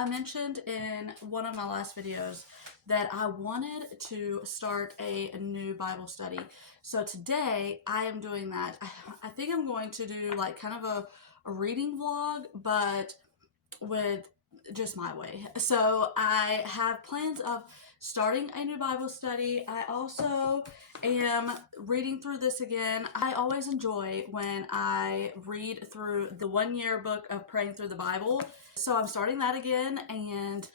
I mentioned in one of my last videos that I wanted to start a new Bible study. So today I am doing that. I think I'm going to do like kind of a reading vlog, but with just my way. So I have plans of starting a new Bible study. I also am reading through this again. I always enjoy when I read through the 1-year book of Praying Through the Bible. So I'm starting that again, and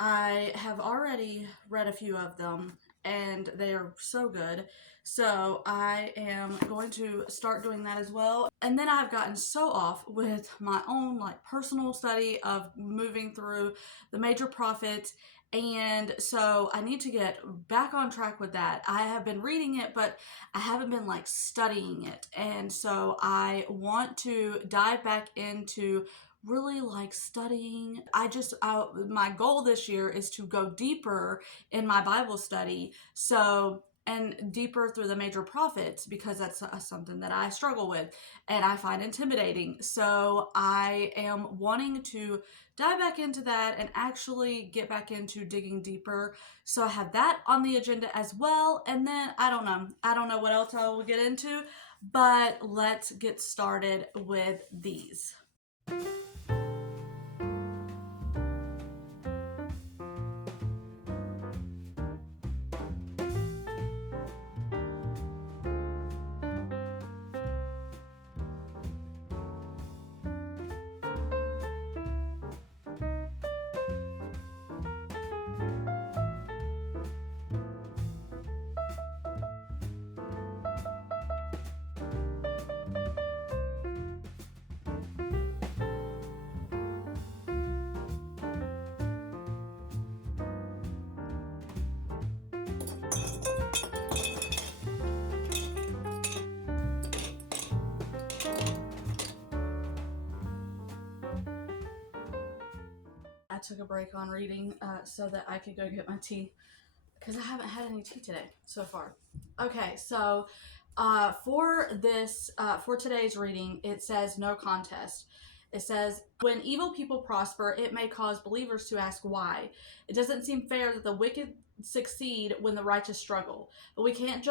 I have already read a few of them and they are so good. So I am going to start doing that as well. And then I've gotten so off with my own like personal study of moving through the major prophets. And so I need to get back on track with that. I have been reading it, but I haven't been like studying it. And so I want to dive back into really like studying. My goal this year is to go deeper in my Bible study. So, and deeper through the major prophets, because that's something that I struggle with and I find intimidating. So I am wanting to dive back into that and actually get back into digging deeper. So I have that on the agenda as well. And then I don't know what else I will get into, but let's get started with these. I took a break on reading so that I could go get my tea, because I haven't had any tea today so far. Okay, so for today's reading, it says no contest. It says, when evil people prosper, it may cause believers to ask why. It doesn't seem fair that the wicked succeed when the righteous struggle. But we can't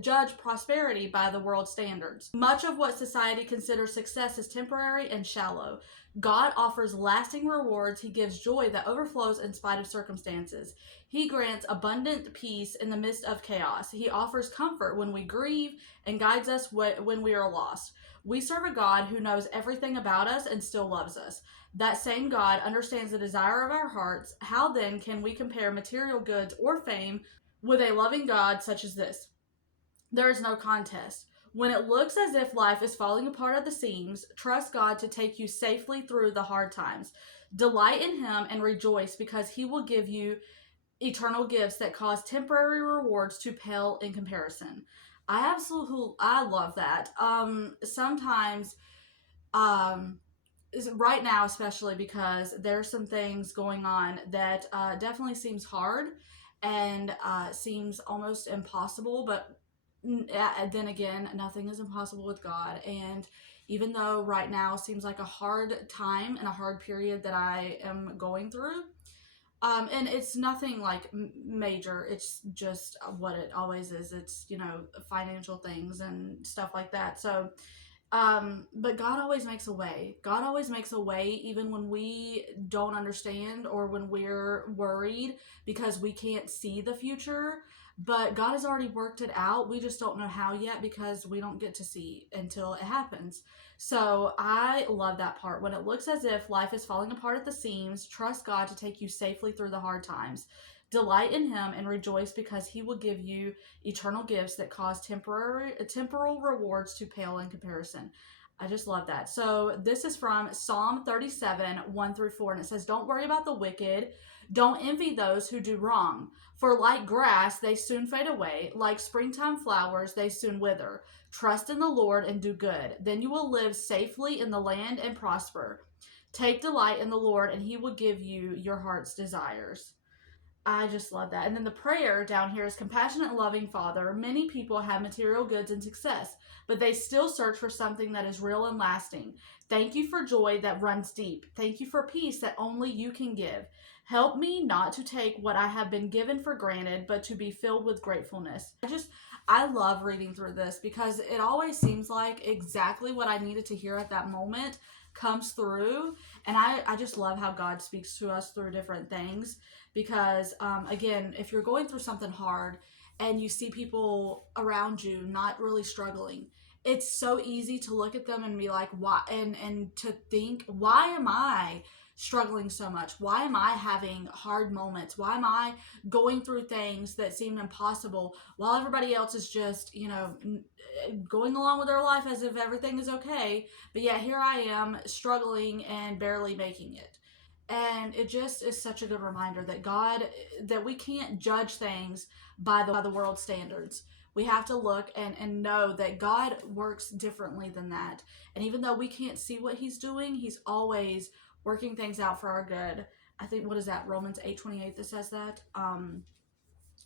judge prosperity by the world's standards. Much of what society considers success is temporary and shallow. God offers lasting rewards. He gives joy that overflows in spite of circumstances. He grants abundant peace in the midst of chaos. He offers comfort when we grieve and guides us when we are lost. We serve a God who knows everything about us and still loves us. That same God understands the desire of our hearts. How then can we compare material goods or fame with a loving God such as this? There is no contest. When it looks as if life is falling apart at the seams, trust God to take you safely through the hard times. Delight in Him and rejoice, because He will give you eternal gifts that cause temporary rewards to pale in comparison. I love that. Sometimes, right now especially, because there's some things going on that definitely seems hard and seems almost impossible, but then again, nothing is impossible with God. And even though right now seems like a hard time and a hard period that I am going through, and it's nothing like major. It's just what it always is. It's, financial things and stuff like that. So, but God always makes a way. God always makes a way, even when we don't understand or when we're worried because we can't see the future. But God has already worked it out. We just don't know how yet, because we don't get to see until it happens. So I love that part. When it looks as if life is falling apart at the seams, trust God to take you safely through the hard times. Delight in Him and rejoice, because He will give you eternal gifts that cause temporal rewards to pale in comparison. I just love that. So this is from Psalm 37, 1-4, and it says, don't worry about the wicked. Don't envy those who do wrong. For like grass, they soon fade away. Like springtime flowers, they soon wither. Trust in the Lord and do good. Then you will live safely in the land and prosper. Take delight in the Lord, and He will give you your heart's desires. I just love that. And then the prayer down here is compassionate and loving Father. Many people have material goods and success, but they still search for something that is real and lasting. Thank you for joy that runs deep. Thank you for peace that only you can give. Help me not to take what I have been given for granted, but to be filled with gratefulness. I love reading through this because it always seems like exactly what I needed to hear at that moment comes through. And I just love how God speaks to us through different things because, again, if you're going through something hard and you see people around you not really struggling, it's so easy to look at them and be like, why? And to think, why am I struggling so much? Why am I having hard moments? Why am I going through things that seem impossible while everybody else is just, going along with their life as if everything is okay? But yet here I am struggling and barely making it. And it just is such a good reminder that we can't judge things by the world standards. We have to look and know that God works differently than that. And even though we can't see what he's doing, he's always working things out for our good. I think, what is that? Romans 8:28 that says that.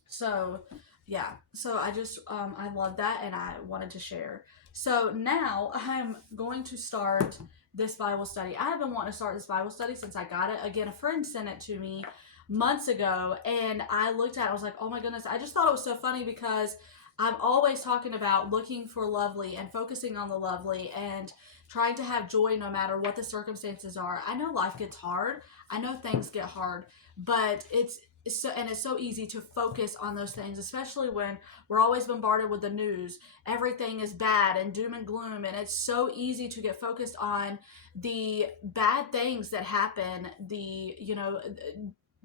So yeah, so I love that and I wanted to share. So now I'm going to start this Bible study. I have been wanting to start this Bible study since I got it. Again, a friend sent it to me months ago and I looked at it, I was like, oh my goodness. I just thought it was so funny because I'm always talking about looking for lovely and focusing on the lovely and trying to have joy no matter what the circumstances are. I know life gets hard. I know things get hard, but it's so easy to focus on those things, especially when we're always bombarded with the news. Everything is bad and doom and gloom, and it's so easy to get focused on the bad things that happen,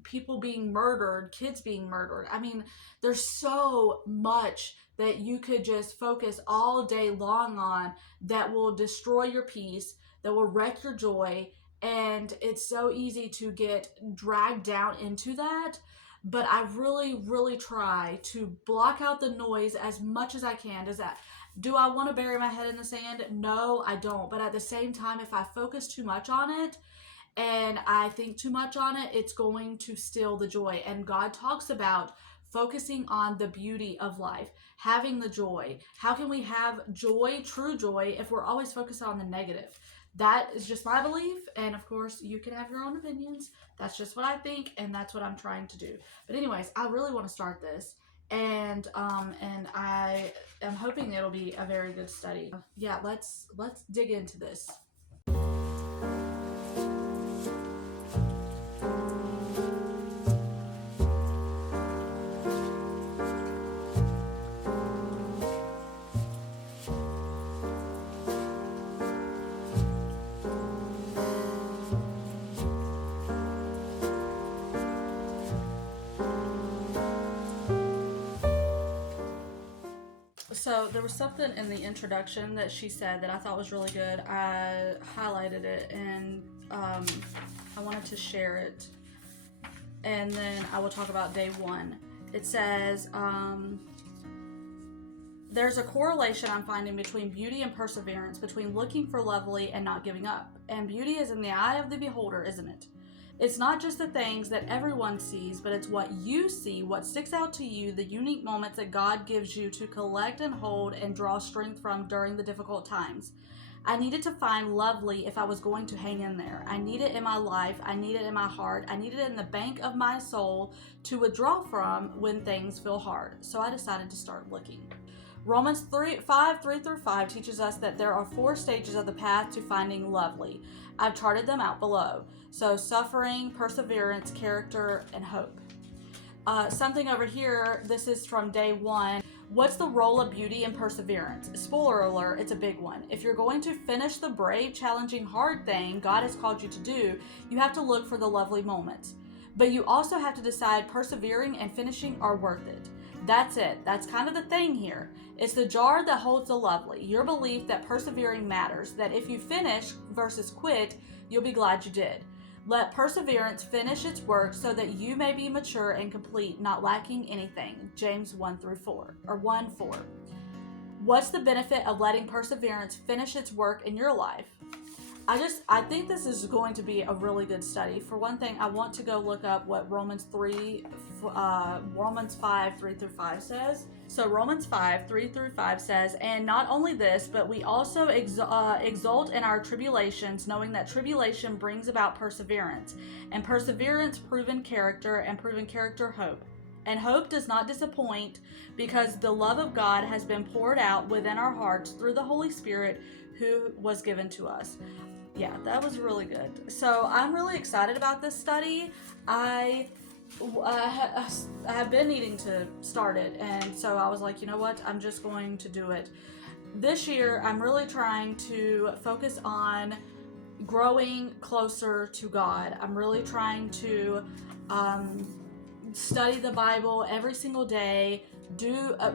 people being murdered, kids being murdered. I mean, there's so much that you could just focus all day long on that will destroy your peace, that will wreck your joy, and it's so easy to get dragged down into that. But I really, really try to block out the noise as much as I can. Do I want to bury my head in the sand? No, I don't. But at the same time, if I focus too much on it and I think too much on it, it's going to steal the joy. And God talks about focusing on the beauty of life, having the joy. How can we have joy, true joy, if we're always focused on the negative? That is just my belief, and of course you can have your own opinions. That's just what I think, and that's what I'm trying to do. But anyways, I really want to start this, and I am hoping it'll be a very good study. Yeah, let's dig into this. So there was something in the introduction that she said that I thought was really good. I highlighted it and I wanted to share it. And then I will talk about day one. It says, there's a correlation I'm finding between beauty and perseverance, between looking for lovely and not giving up. And beauty is in the eye of the beholder, isn't it? It's not just the things that everyone sees, but it's what you see, what sticks out to you, the unique moments that God gives you to collect and hold and draw strength from during the difficult times. I needed to find lovely if I was going to hang in there. I need it in my life. I need it in my heart. I need it in the bank of my soul to withdraw from when things feel hard. So I decided to start looking. Romans 3:5 teaches us that there are 4 stages of the path to finding lovely. I've charted them out below. So suffering, perseverance, character, and hope. Something over here, this is from day 1. What's the role of beauty and perseverance? Spoiler alert, it's a big one. If you're going to finish the brave, challenging, hard thing God has called you to do, you have to look for the lovely moments. But you also have to decide persevering and finishing are worth it. That's it. That's kind of the thing here. It's the jar that holds the lovely. Your belief that persevering matters, that if you finish versus quit, you'll be glad you did. Let perseverance finish its work so that you may be mature and complete, not lacking anything. James 1:4. What's the benefit of letting perseverance finish its work in your life? I think this is going to be a really good study. For one thing, I want to go look up what Romans 5, 3 through 5 says. So Romans 5, 3 through 5 says, and not only this, but we also exult in our tribulations, knowing that tribulation brings about perseverance, and perseverance proven character, and proven character hope. And hope does not disappoint, because the love of God has been poured out within our hearts through the Holy Spirit who was given to us. Yeah, that was really good. So I'm really excited about this study. I have been needing to start it, and so I was like, you know what, I'm just going to do it. This year, I'm really trying to focus on growing closer to God. I'm really trying to study the Bible every single day,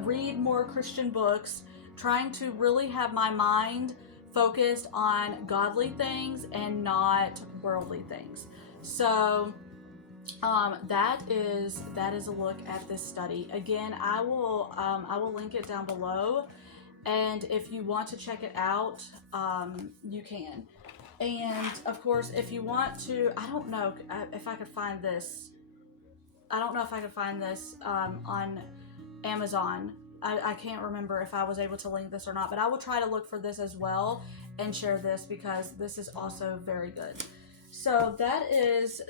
read more Christian books, trying to really have my mind focused on godly things and not worldly things. So that is a look at this study. Again, I will link it down below, and if you want to check it out, you can. And of course, if you want to, I don't know if I could find this. I don't know if I could find this on Amazon. I can't remember if I was able to link this or not, but I will try to look for this as well and share this, because this is also very good. So that is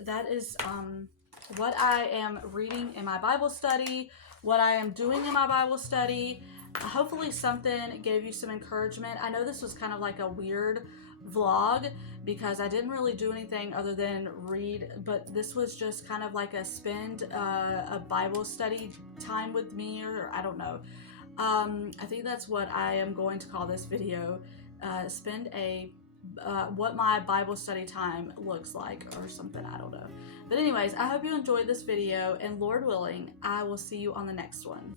what I am reading in my Bible study, what I am doing in my Bible study. Hopefully something gave you some encouragement. I know this was kind of like a weird vlog because I didn't really do anything other than read, but this was just kind of like spend a Bible study time with me, or I don't know. I think that's what I am going to call this video. Spend what my Bible study time looks like or something, I don't know. But anyways, I hope you enjoyed this video, and Lord willing, I will see you on the next one.